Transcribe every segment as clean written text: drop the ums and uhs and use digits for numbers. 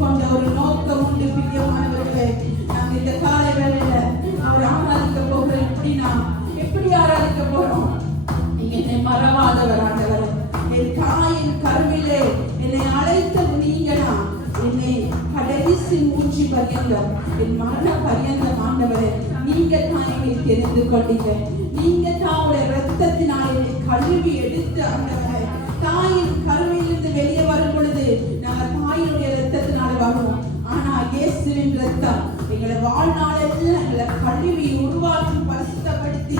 கொண்ட ஒரு நோக்கம் உண்டு. பிரியமானவர்களே, நாங்கள் இந்த காலை வேளையில அவர் ஆராதிக்க போகிறோம். எப்படி ஆராதிக்க போறோம்? நீங்க என்னை மறவாதவர் ஆண்டவர். என் தாயின் கருவிலே என்னை அழைத்த நீங்களா, என்னை கடைசி மூச்சு பரியந்தம், என் மரண பரியந்தம் ஆண்டவரே நீங்க தான் என்னை தெரிந்து கொண்டீங்க. நீங்க தான் உடைய ரத்தத்தினால் என்னை கழுவி எடுத்து ஆண்டவரே, தாயின் கருவிலிருந்து வெளியே வரும் பொழுது நாங்கள் தாயினுடைய ரத்தத்தினால் வருவோம். ஆனா இயேசுவின் ரத்தம் எங்களை வாழ்நாளெல்லாம் எங்களை கழுவி உருவாக்கி பரிசுத்தப்படுத்தி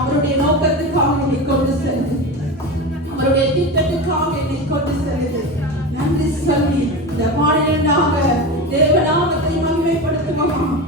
அவருடைய நோக்கத்துக்காக என்னை கொண்டு செல்லுது, அவருடைய திட்டத்துக்காக என்னை கொண்டு செல்லுது. நன்றி சொல்லி இந்த பாடலாக தேவநாமத்தை மகிமைப்படுத்துவோம்.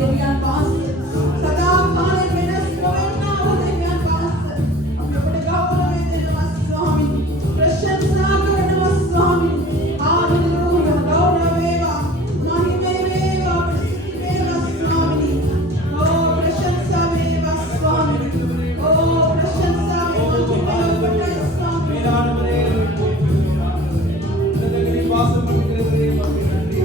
देवियान पास सदा काले मेरे स्मरणा हो देवियान पास हम अपने गौरव में दे नमः स्वामी प्रशंसा कर नमः स्वामी हालेलुया गौरवेगा महिमेवेगा प्रसिद्धिवेगा स्वामी ओ प्रशंसा वेगा स्वामी ओ प्रशंसा वेगा स्वामी मेरा नमरे नगरी वासम பண்ணிக்கிறது மக்கள் நன்றி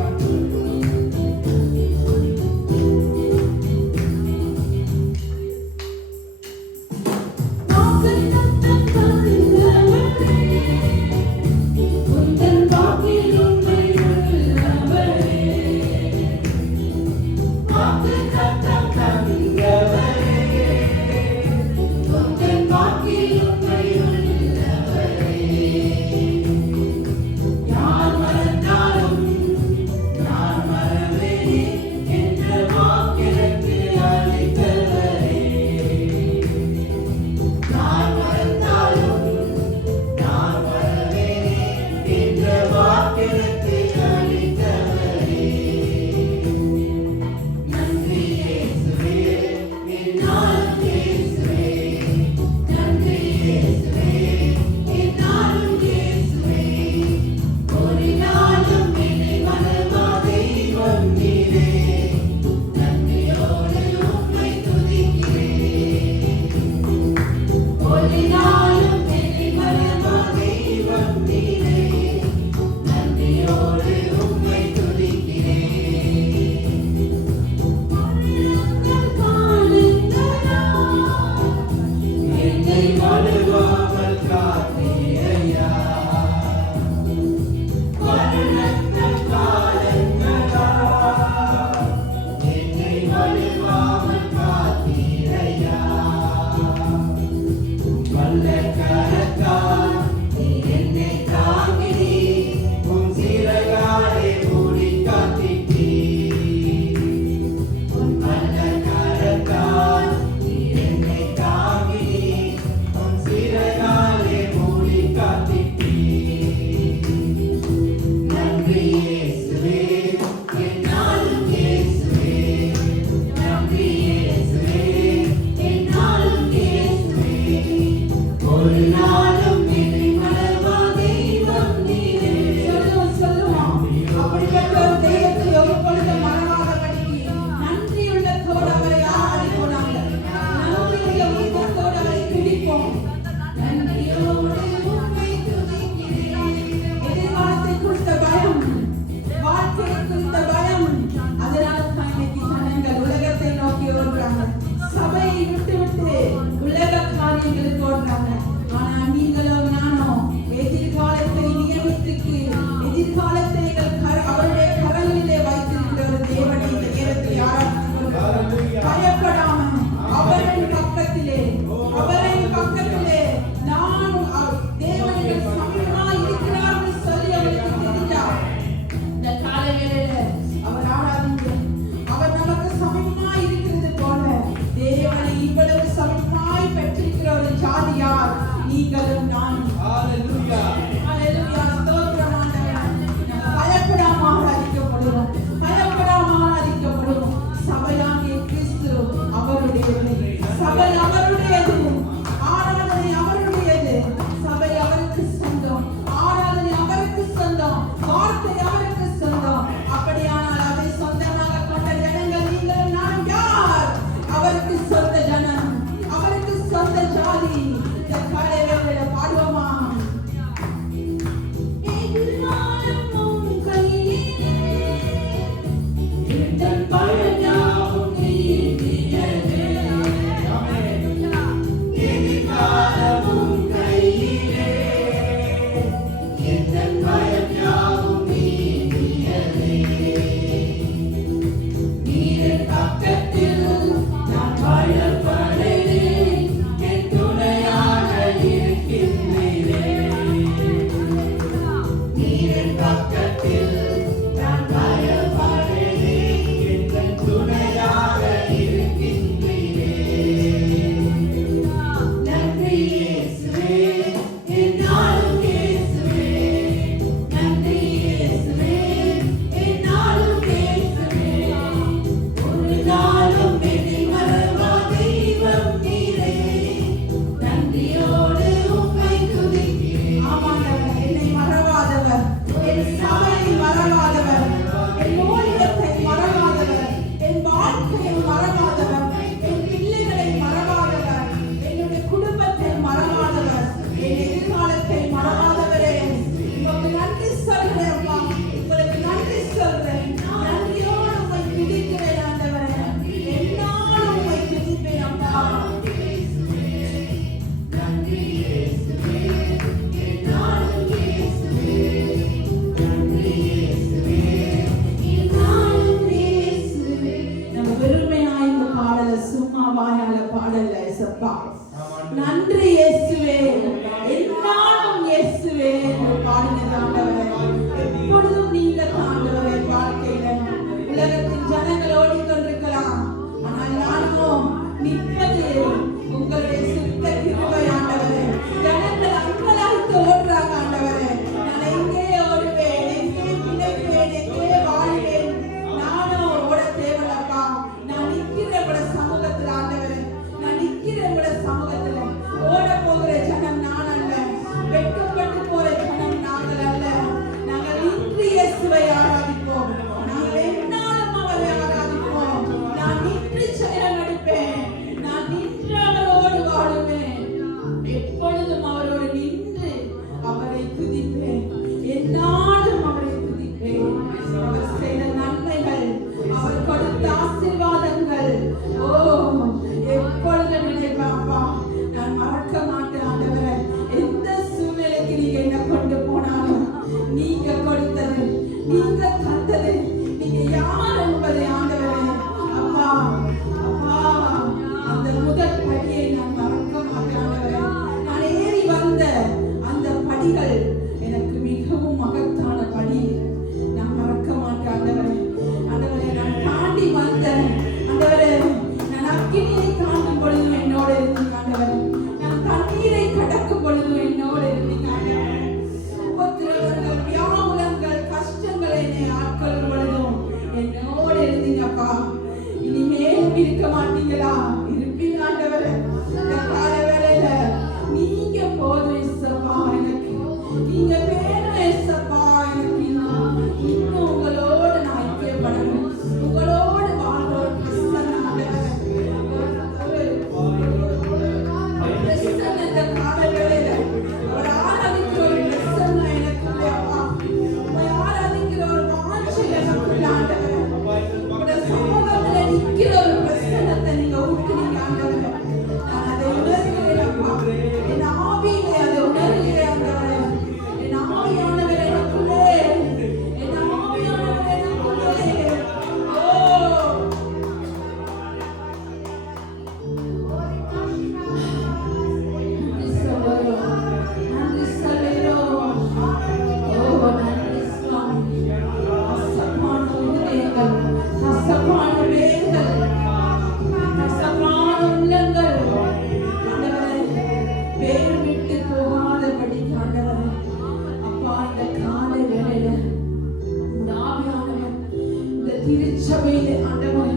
திருச்சபையிலே ஆண்டவரே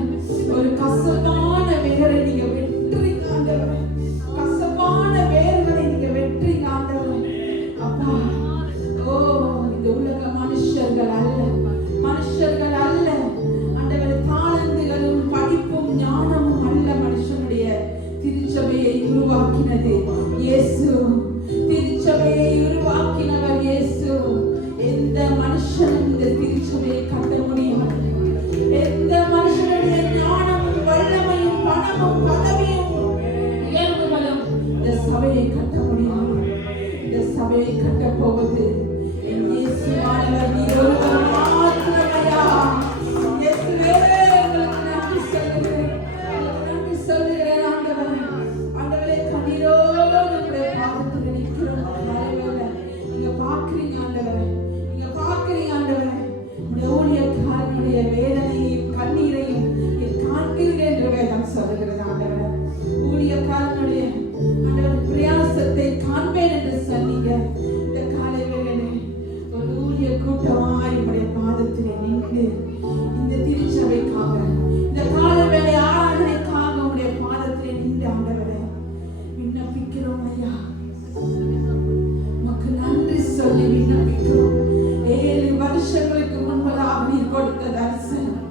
ஒரு கசப்பான வேரை நீங்க வெட்டுறீங்க ஆண்டவரே. கசப்பான வேர்களை நீங்க வெட்டுறீங்க ஆண்டவரே. அப்பா ஓ இந்த உலக மனுஷர்கள் அல்ல ஆண்டவரே, தாளந்துகளும் படிப்பும் ஞானமும் அல்ல மனுஷனுடைய திருச்சபையை உருவாக்கினது இயேசு. திருச்சபையை உருவாக்கினவர் இயேசு. எந்த மனுஷனும் இந்த திருச்சபையை கட்ட முடியாது. எந்த மனுஷனுடைய ஞானமும் வல்லமையும் பணமும் பதவியும் உயர்வுகளும் இந்த சபையை கட்ட முடியாது. இந்த சபையை கட்ட போவது என் இயேசுவானவர் நீர் ஒருவர் மாத்திரமையா. இயேசுவே உங்களுக்கு நன்றி சொல்லுகிறேன். நன்றி சொல்லுகிறேன் ஆண்டவரே. ஆண்டவரே கண்ணீரோடு உங்களுடைய பாதத்தில் நிற்கிறோம். நீங்க பார்க்கிறீங்க ஆண்டவரே. நீங்க பார்க்கிறீங்க ஆண்டவரே. உங்களுடைய ஊழியக்காரனுடைய வேதனையையும் கண்ணீரையும் காண்கிறீர்கள் என்று வேதம் சொல்லுகிறது ஆண்டவரே. ஊழியக்காரனுடைய ஆண்டவர் பிரயாசத்தை காண்பேன் என்று சொன்னீங்க. இந்த காலை வேளையிலே ஒரு ஊழிய கூட்டமாய் உங்களுடைய பாதத்திலே நின்று இந்த திருச்சபைக்காக இந்த காலை வேளை ஆராதனைக்காக உங்களுடைய பாதத்திலே நின்று ஆண்டவரே விண்ணப்பிக்கிறோம் ஐயா. உமக்கு நன்றி சொல்லி விண்ணப்பிக்கிறோம். 7 வருஷங்களுக்கு முன்பதாக நீர் கொடுத்த தரிசனம்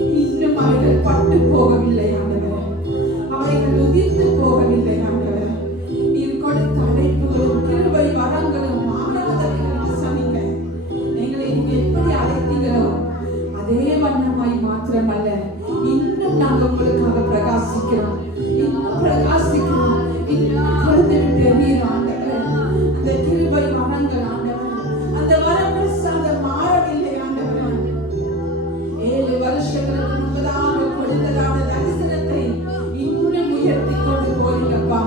இன்னும் அவைகள் பட்டு போகவில்லை ஆண்டவரே. அவைகள் உதிர்ந்து போகவில்லை ஆண்டவரே. நீர் கொடுத்த அழைப்புகளும் கிருபை வரங்களும் மாறாதவைகள் சொன்னீங்க. எங்களை நீங்க எப்படி அழைத்தீங்களோ அதே வண்ணமாய் மாத்திரமல்ல, இன்னும் நாங்கள் உங்களுக்காக பிரகாசிக்கிறோம். இன்னும் பிரகாசிக்கிறோம். இன்னும் கொடுத்து விட்டு நீர் ஆண்டவரே. அந்த கிருபை வரங்கள் ஆண்டவரே, அந்த வரப்பிரசாதம் மாறவில்லை ஆண்டவரே. 7 வருஷங்களுக்கு முன்பதாக கொடுத்ததான தரிசனத்தை இன்னும் உயர்த்தி கொண்டு போறீங்கப்பா.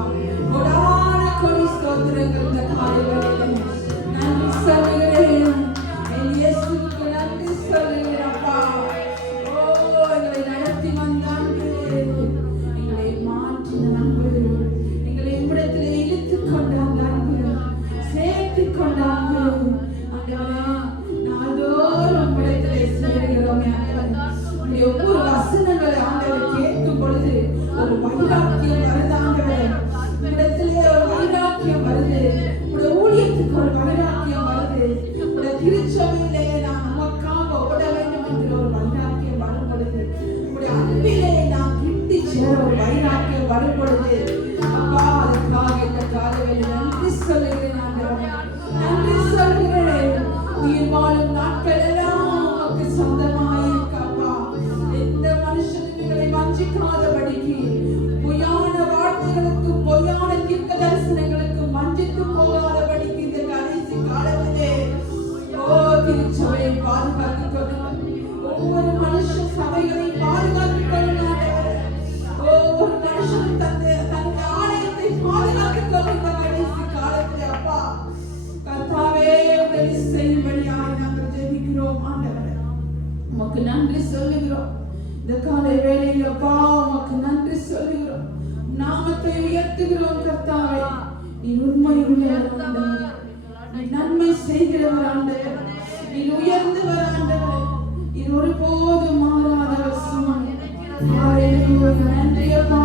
கொடான கொடி ஸ்தோத்திரங்கள் இந்த காலை வேளையிலே நன்றி சொல்லுகிறேன். என் இயேசுவுக்கு நன்றி சொல்லுகிறேன்ப்பா. ஓ எங்களை நடத்தி வந்தாங்க, எங்களை மாற்றின அன்பு, எங்களை உம்மிடத்திலே இழுத்துக் கொண்டாங்க அன்பு, சேர்த்துக் கொண்டாங்க ஆண்டவரே. நாள்தோறும் உம்மிடத்திலே சேருகிறோம் ஆண்டவரே. ஒவ்வொரு வசனங்களை ஆண்டவரை கேட்கும் பொழுது ஒரு வைராக்கியம் வருது ஆண்டவரே. இடத்திலே ஒரு வைராக்கியம் வருது. உடைய ஊழியத்துக்கு ஒரு வைராக்கியம் வருது. உடைய திருச்சபையிலே நான் உமக்காக ஓட வேண்டும் என்ற ஒரு வைராக்கியம் வரும் பொழுது, உடைய அன்பிலே நான் கிட்டி சேர ஒரு வைராக்கியம் வரும் பொழுது, அப்பா அதுக்காக இந்த காலையில் நன்றி சொல்லுகிறேன் ஆண்டவரே. நன்றி சொல்லுகிறேன். உயிர் வாழும் நாட்கள் எல்லாம் உமக்கு சொந்தமாயிருக்கப்பா. எந்த மனுஷனுங்களை வஞ்சிக்காதபடிக்கு, பொய்யான வார்த்தைகளுக்கும் பொய்யான தீர்க்க தரிசனங்களுக்கும் வஞ்சித்து போகாதபடிக்கு இந்த கடைசி காலத்திலே ஓ திருச்சபையை பாதுகாத்துக் கொள்ளுங்கள். ஒவ்வொரு மனுஷ சபைகளை பாதுகாத்துக் கொள்ளுங்கள். ஒவ்வொரு மனுஷனும் தன்னுடைய ஆலயத்தை பாதுகாத்துக் கொள்ளுங்கள். கடைசி காலத்திலே அப்பா கர்த்தாவே உதவி செய்யும்படியாய் நாங்கள் ஜெபிக்கிறோம் ஆண்டவரே. உமக்கு நன்றி சொல்லுகிறோம். இந்த காலை வேளையில் அப்பா உமக்கு நன்றி சொல்லுகிறோம். நாமத்தை உயர்த்துகிறோம் கர்த்தாவே. நீ உண்மையுள்ளவர் ஆண்டவரே. நீ நன்மை செய்கிறவர் ஆண்டவரே. நீ உயர்ந்தவர் ஆண்டவரே. நீ ஒருபோதும் மாறாதவர் சுவாமி. ஹalleluya. நன்றி அப்பா.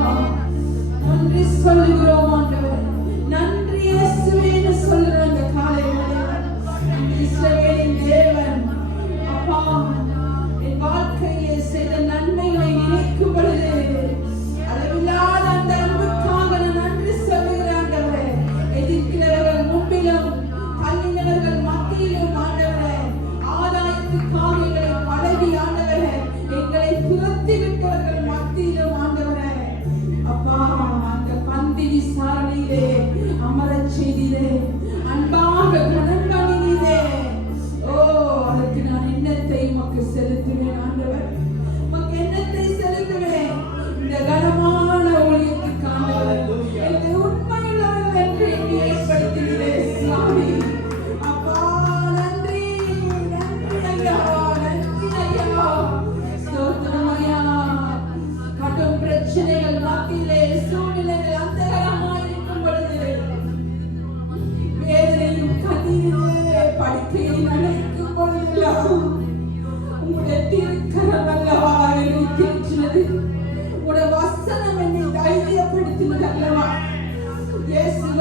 நன்றி சொல்லுகிறோம் ஆண்டவரே. நன்றி இயேசுவே சொல்லுகிறோம் இந்த காலை வேளையில். இஸ்ரவேலின் தேவன் அப்பா என் வாழ்க்கையிலே செய்த நன்மைகளை நினைக்கும் பொழுது அளவில்லாத அந்த அன்புக்காக நான் நன்றி சொல்லுகிறேன் ஆண்டவரே. எதிர்க்கிறவர்கள் முன்பிலும் தள்ளினவர்கள் மத்தியிலும் ஆண்டவரே, ஆதாயத்துக்காக எங்களை பழகி ஆண்டவரே, எங்களை துரத்தி விட்டவர்கள் மத்தியிலும் ஆண்டவரே, அப்பா அந்த பந்தி விசார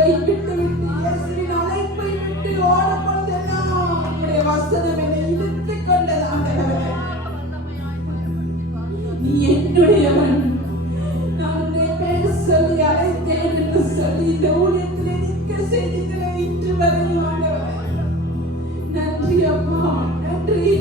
இயேசுவை விட்டு இயேசுவின் அழைப்பை விட்டு ஓடும் பொழுதெல்லாம் உம்முடைய வசனம் என்னை இழுத்துக் கொண்டது ஆண்டவரே. நீ என்னுடையவன், நான் உன்னை பேர் சொல்லி அழைத்தேன் என்று சொல்லி இந்த ஊழியத்திலே நிற்க செய்தீர்களே இன்று வரையும் ஆண்டவரே. நன்றி அப்பா, நன்றி.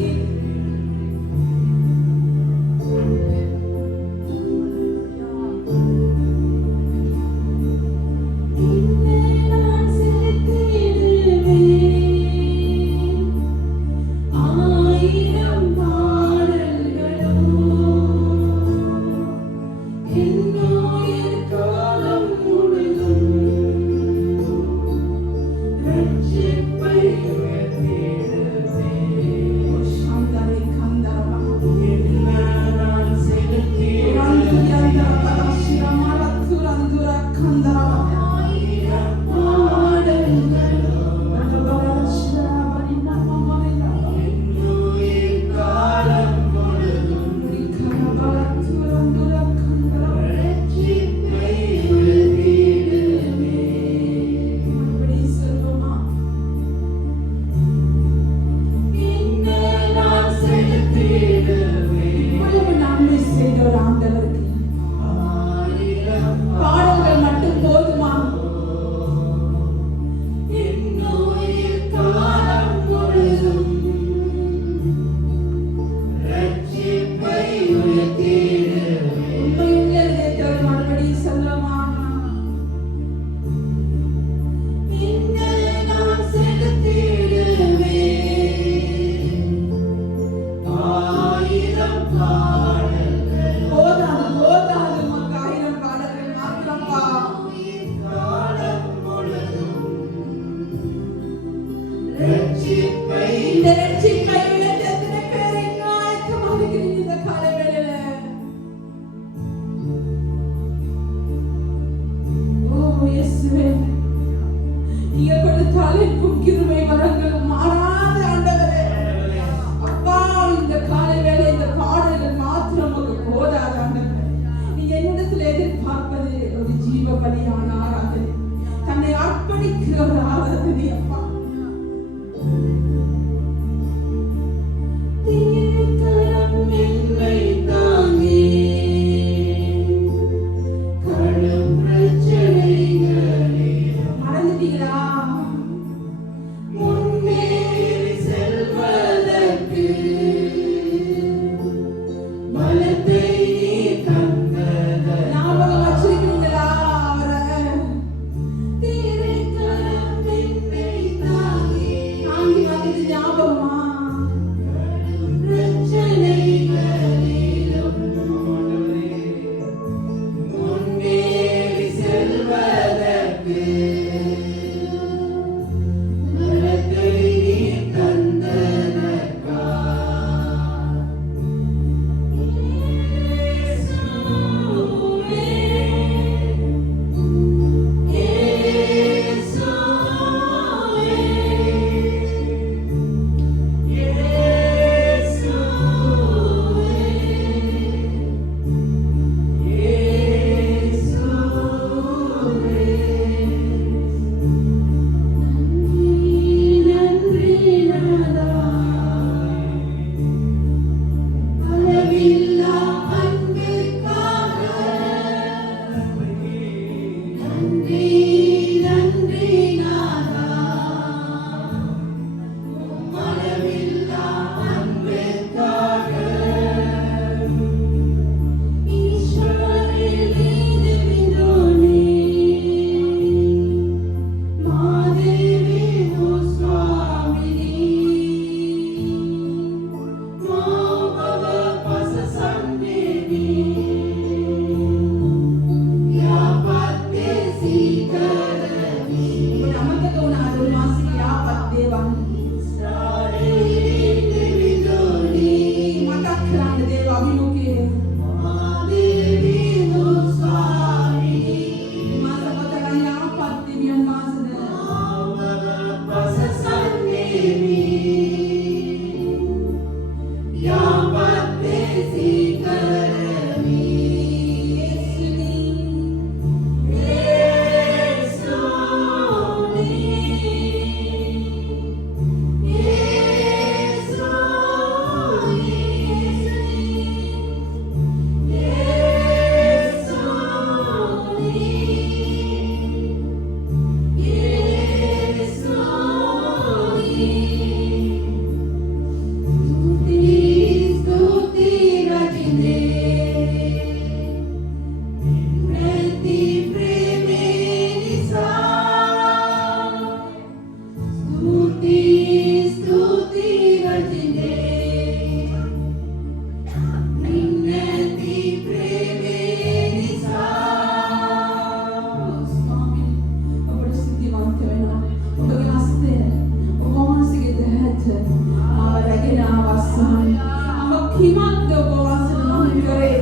කිමක්ද ඔබ වහන්සේ මම කරේ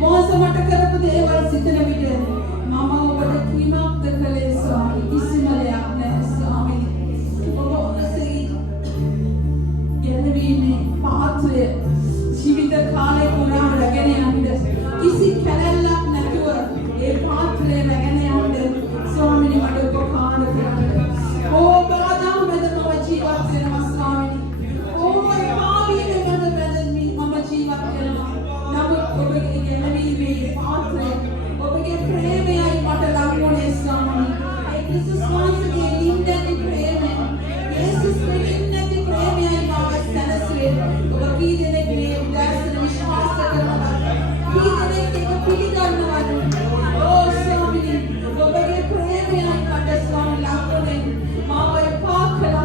මොහොත මට කරපු දේවල් සිතන විට මම ඔබට කිමක්ද කළේ ස්වාමී කිසිම දෙයක් නැහැ ස්වාමී ඔබ වහන්සේ ගැලවීමේ පාත්‍රය ජීවිත කාලේ පුරා රැගෙන යන්න කිසි කැලැල්ලක් නැතුව ඒ පාත්‍රය රැගෙන යන්න ස්වාමීනි මට උපකාර කරන්න ඕ බාධා මැද මම ජීවත් වෙනවා ස්වාමීනි ඕ ඒ පාපීන් මැද මම ජීවත් වෙනවා නමුත් ඔබගේ ගැලවීමේ පාත්‍රය ඔබගේ ප්‍රේමයයි මට ලඟුනේ ස්වාමීනි ඒ ක්‍රිස්තුස් වහන්සේගේ නින්දති ප්‍රේමය යේසුස්ගේ නින්දති ප්‍රේමයයි මාව සැනසෙන්නේ ඔබ කී දෙනෙක් මේ උදාසන විශ්වාස කරනවා කී දෙනෙක් ඒක පිළිගන්නවද ඕ ස්වාමීනි ඔබගේ ප්‍රේමයයි මට ස්වාමීනි ලඟුනේ මාව එපා කළා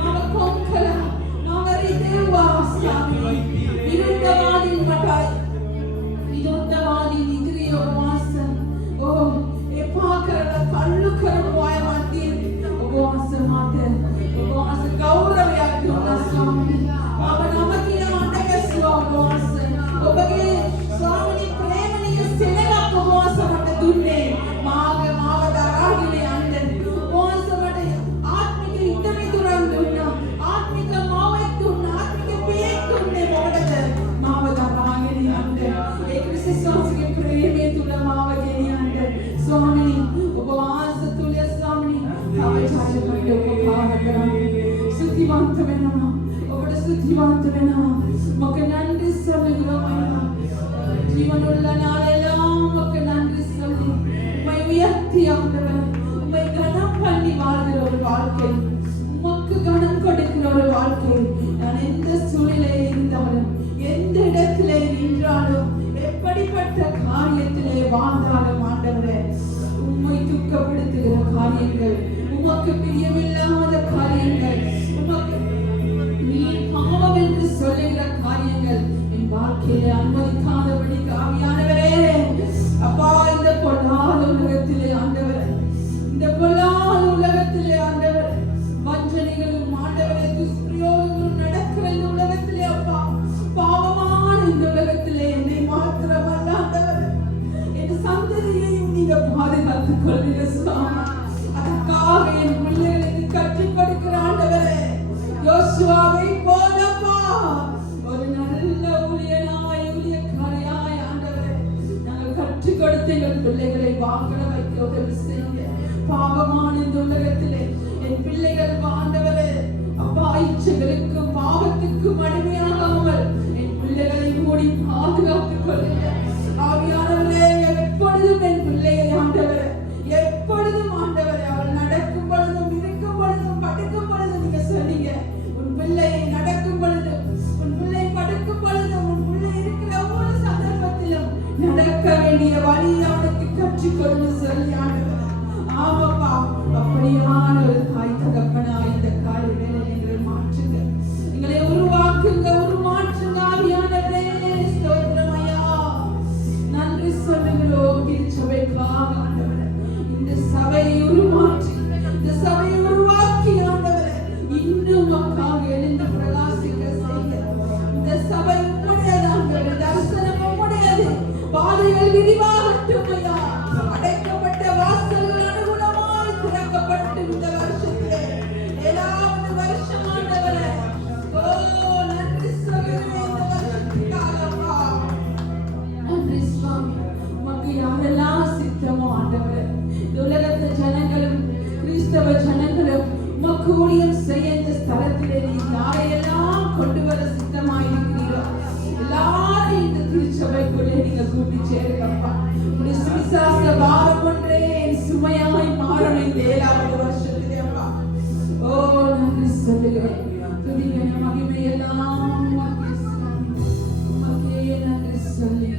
මාව කොම් කළා මාව රිදෙව්වා ස්වාමීනි විරුද්ධවාදීන් මටයි විරුද්ධවාදීන් ඉදිරිය ඔබ වහන්සේ ඕ එපා කරලා කල්ලු කරපු අය මැදින් ඔබ වහන්සේ මට ඔබ වහන්සේ ගෞරවයක් දුන්නා ස්වාමීනි මම නම කියන මට ගැස්සුවා ඔබ වහන්සේ ඔබගේ ස්වාමීනි ප්‍රේමණීය සෙනඟක් ඔබ වහන්සේ මට දුන්නේ මාව දරාගෙන යන්න ඔබ වහන්සේ මට ආත්මික හිත මිතුරන් දුන්නා ආත්මික මාවෙක් දුන්නා ආත්මික පියෙක් දුන්නේ මොකටද මාව දරාගෙන යන්න ඒ ක්‍රිස්තුස් වහන්සේගේ ප්‍රේමය තුල මාව ගෙනියන්න ස්වාමීනි ඔබ වහන්සේ තුල ස්වාමීනි තව ජාතකයට උපකාර කරන්න ස්තුතිවන්ත වෙනවා ඔබට ස්තුතිවන්ත වෙනවා මක நன்றி சொல்லுகிறோம் ஜீவனுள்ள நாளெல்லாம் மக்கு நன்றி சொல்லி உம்மை உயர்த்தி ஆண்டவரே உம்மை கனம் பண்ணி வாழ்கிற ஒரு வாழ்க்கை உமக்கு கனம் கொடுக்கிற ஒரு வாழ்க்கை நான் எந்த சூழ்நிலையில் இருந்தாலும் எந்த இடத்திலே நின்றாலும் எப்படிப்பட்ட காரியத்திலே வாழ்ந்தாலும் ஆண்டவரே உம்மை துக்கப்படுத்துகிற காரியங்கள் உமக்கு பிரியமில்லாத காரியங்கள் உமக்கு நீர் பாவம் என்று சொல்லுகிற காரியங்கள் என் வாழ்க்கையிலே அனுமதிக்காதபடி ஆவியானவரே அப்பா இந்த பொல்லாத உலகத்திலே ஆண்டவரே இந்த பொல்லாத உலகத்திலே ஆண்டவரே வஞ்சனைகளும் ஆண்டவரே துஷ்பிரயோகங்களும் நடக்கிற இந்த உலகத்திலே அப்பா பாவமான இந்த உலகத்திலே என்னை மாத்திரமல்ல ஆண்டவரே என் சந்ததியையும் நீங்க பாதுகாத்துக் கொள்ளுங்க சுவாமி அதற்காக என் பிள்ளைகளுக்கு கற்றுக் கொடுக்கிற ஆண்டவரே யோசுவாவை போலப்பா ஒரு நல்ல ஊழியக்காரியாய் ஆண்டவரே நாங்கள் கற்றுக் கொடுத்த எங்கள் பிள்ளைகளை வாங்கட வைக்க உதவி செய்யுங்க பாவமான இந்த உலகத்திலே என் பிள்ளைகள் ஆண்டவரே அப்பா இச்சைகளுக்கும் பாவத்துக்கும் அடிமையாகாமல் என் பிள்ளைகளை மூடி பாதுகாத்துக் கொள்ளுங்க ஆவியானவரே எப்பொழுதும் என் பிள்ளையை ஆண்டவரே எப்பொழுதும் ஆண்டவரே அவள் நடக்கும் பொழுதும் இருக்கும் பொழுதும் படுக்கும் பொழுதும் நீங்க சொன்னீங்க உன் பிள்ளை நடக்கும் பொழுதும் உன் பிள்ளை படுக்கும் பொழுதும் உன் பிள்ளை இருக்கிற ஒவ்வொரு சந்தர்ப்பத்திலும் நடக்க வேண்டிய வழி அவனுக்கு கற்றுக்கொள்ளு சொல்லி ஆண்டவரே ஆமாப்பா அப்படியான ஒரு தாய் தகப்பனா இந்த காலை வேளையில் எங்களை மாற்றுங்க எங்களை உருவாக்குங்க உருமாற்றுங்க ஆவியானவரே ஸ்தோத்திரம் ஐயா நன்றி சொல்லுகிறோம் திருச்சபைக்காக ஆண்டவரே இந்த சபையை உருமாற்றி இந்த சபையை உருவாக்கி ஆண்டவரே இன்னும் மக்களாக எழுந்து பிரகாசிக்க செய்ய இந்த சபை உம்முடையது ஆண்டவரே தரிசனம் உம்முடையது பாதைகள் விரிவாகட்டும் ஐயா அடைக்கப்பட்ட வாசல்கள் அனுகுணமாய் திறக்கப்பட்டு இந்த வருஷத்திலே 7வது வருஷம் ஆண்டவரே ஓ நன்றி சொல்லுகிறேன் இந்த வருஷத்துக்காகப்பா நன்றி சுவாமி உமக்கு யாரெல்லாம் சித்தமோ ஆண்டவரே உலகத்து ஜனங்களும் கிறிஸ்தவ ஜனங்களும் உமக்கு ஊழியம் செய்ய இந்த ஸ்தலத்திலே நீ யாரையெல்லாம் கொண்டு வர சித்தமாயிருக்கிறீரோ எல்லாரையும் இந்த திருச்சபைக்குள்ளே நீங்க கூட்டி சேருங்கப்பா உடைய சுவிசாச பாரம் ஒன்றே சுமையாய் மாறணும் இந்த 7வது வருஷத்திலே அப்பா ஓ நன்றி சொல்லுகிறேன் துதிகன மகிமையெல்லாம் உமக்கே நன்றி சொல்லி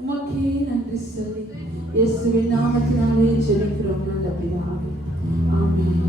உமக்கே நன்றி சொல்லி இயேசுவின் நாமத்தினாலே ஜெபிக்கிறோம் நல்ல பிதாவே ஆமென்.